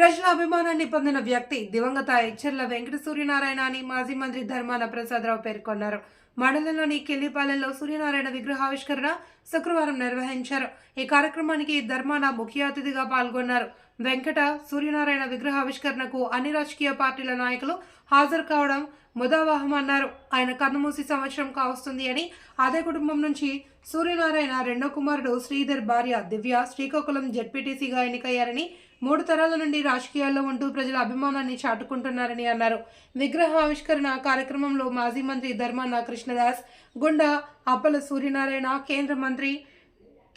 ప్రజల అభిమానాన్ని పొందిన వ్యక్తి దివంగత ఎచ్చెర్ల వెంకట సూర్యనారాయణ అని మాజీ మంత్రి ధర్మాన ప్రసాదరావు పేర్కొన్నారు. మండలంలోని కిల్లిపాలెంలో సూర్యనారాయణ విగ్రహావిష్కరణ శుక్రవారం నిర్వహించారు. ఈ కార్యక్రమానికి ధర్మాన ముఖ్య అతిథిగా పాల్గొన్నారు. వెంకట సూర్యనారాయణ విగ్రహావిష్కరణకు అన్ని రాజకీయ పార్టీల నాయకులు హాజరు కావడం ముదావహమన్నారు. ఆయన కన్నుమూసి సంవత్సరం కావస్తుంది అని, అదే కుటుంబం నుంచి సూర్యనారాయణ రెండో కుమారుడు శ్రీధర్ భార్య దివ్య శ్రీకాకుళం జెడ్పీటీసీగా ఎన్నికయ్యారని, 3 తరాల నుండి రాజకీయాల్లో ఉంటూ ప్రజల అభిమానాన్ని చాటుకుంటున్నారని అన్నారు. విగ్రహ ఆవిష్కరణ కార్యక్రమంలో మాజీ మంత్రి ధర్మాన కృష్ణదాస్, గుండా అప్పల సూర్యనారాయణ,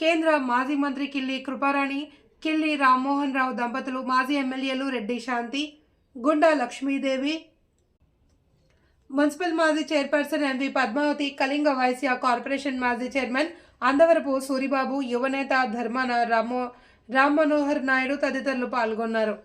కేంద్ర మాజీ మంత్రి కిల్లి కృపారాణి, కిల్లి రామ్మోహన్ రావు దంపతులు, మాజీ ఎమ్మెల్యేలు రెడ్డి శాంతి, గుండా లక్ష్మీదేవి, మున్సిపల్ మాజీ chairperson M V Padmavathi, Kalinga Vaishya corporation మాజీ చైర్మన్ అందవరపు సూరిబాబు, యువనేత ధర్మాన రామ్ మనోహర్ నాయుడు తదితరులు పాల్గొన్నారు.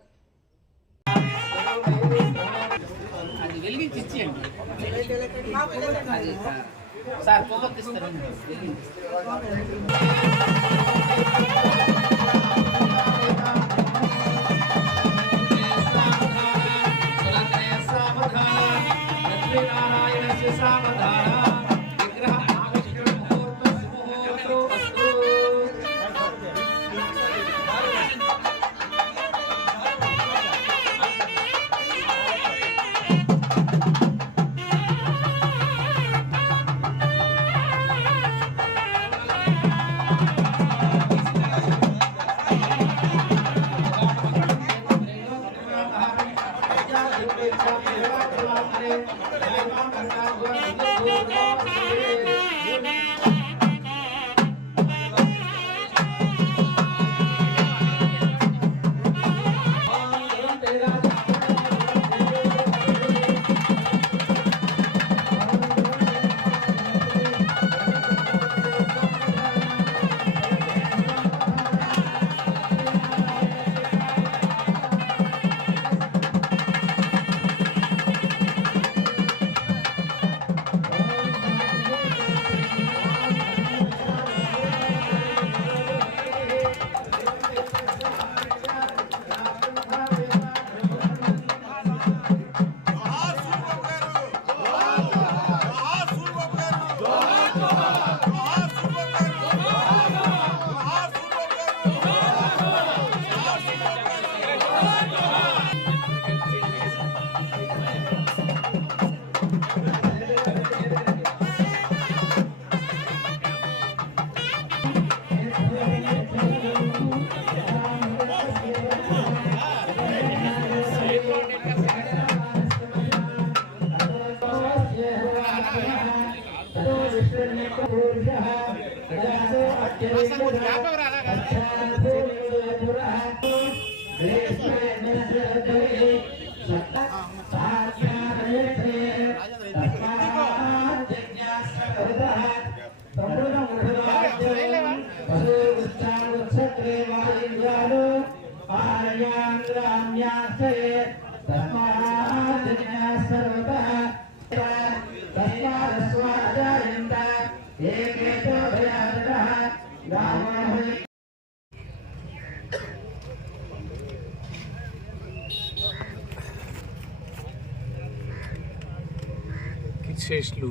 శ్రేష్ఠులు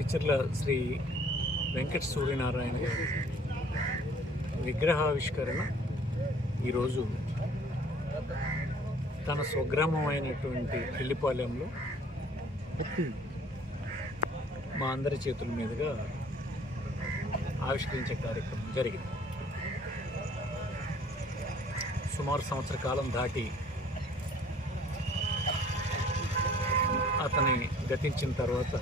ఎచ్చెర్ల శ్రీ వెంకట సూర్యనారాయణ గారి విగ్రహావిష్కరణ ఈరోజు తన స్వగ్రామం అయినటువంటి కిల్లిపాలెంలో మా అందరి చేతుల మీదుగా ఆవిష్కరించే కార్యక్రమం జరిగింది. సుమారు సంవత్సర కాలం దాటి అతని గతించిన తర్వాత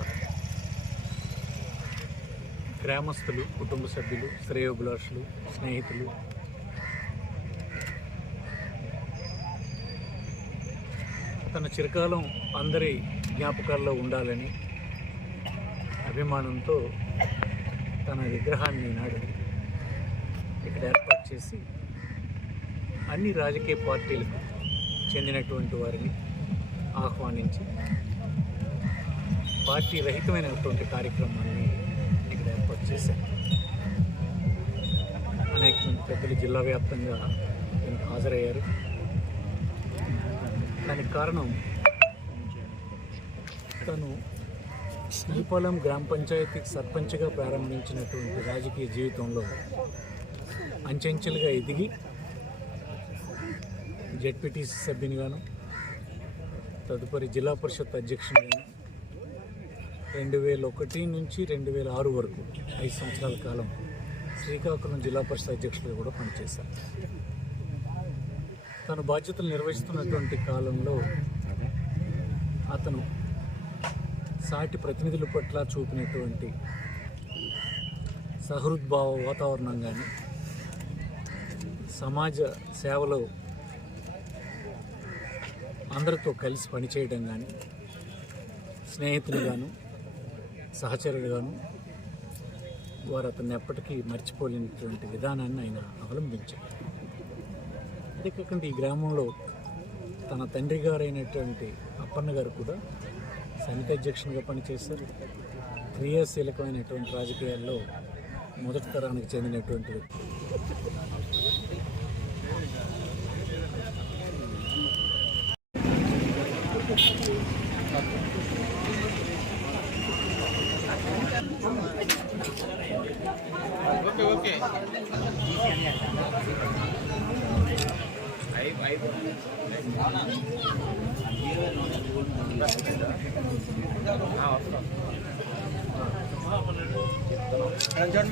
గ్రామస్తులు, కుటుంబ సభ్యులు, శ్రేయోభిలాషులు, స్నేహితులు తన చిరకాలం అందరి జ్ఞాపకాల్లో ఉండాలని అభిమానంతో తన విగ్రహాన్ని నాడు ఇక్కడ ఏర్పాటు చేసి అన్ని రాజకీయ పార్టీలకు చెందినటువంటి వారిని ఆహ్వానించి పార్టీ రహితమైనటువంటి కార్యక్రమాన్ని ఇక్కడ ఏర్పాటు చేశారు. అనేక మంది పెద్దలు జిల్లా వ్యాప్తంగా దీనికి హాజరయ్యారు. దానికి కారణం తను శ్రీపాలెం గ్రామ పంచాయతీకి సర్పంచ్గా ప్రారంభించినటువంటి రాజకీయ జీవితంలో అంచెంచెలుగా ఎదిగి జెడ్పీటీసీ సభ్యునిగాను, తదుపరి జిల్లా పరిషత్ అధ్యక్షునిగాను 2001 నుంచి 2006 వరకు 5 సంవత్సరాల కాలం శ్రీకాకుళం జిల్లా పరిషత్ అధ్యక్షులుగా కూడా పనిచేశారు. తను బాధ్యతలు నిర్వహిస్తున్నటువంటి కాలంలో అతను సాటి ప్రతినిధుల పట్ల చూపినటువంటి సహృద్భావ వాతావరణం కానీ, సమాజ సేవలో అందరితో కలిసి పనిచేయడం కానీ, స్నేహితులుగాను సహచరులుగాను వారు అతన్ని ఎప్పటికీ మర్చిపోలేనటువంటి విధానాన్ని ఆయన అవలంబించారు. అదే కాకుండా ఈ గ్రామంలో తన తండ్రి గారైనటువంటి అప్పన్న గారు కూడా సమితి అధ్యక్షునిగా పనిచేశారు. క్రియాశీలకమైనటువంటి రాజకీయాల్లో మొదటి తరానికి చెందినటువంటి వ్యక్తి.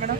మేడం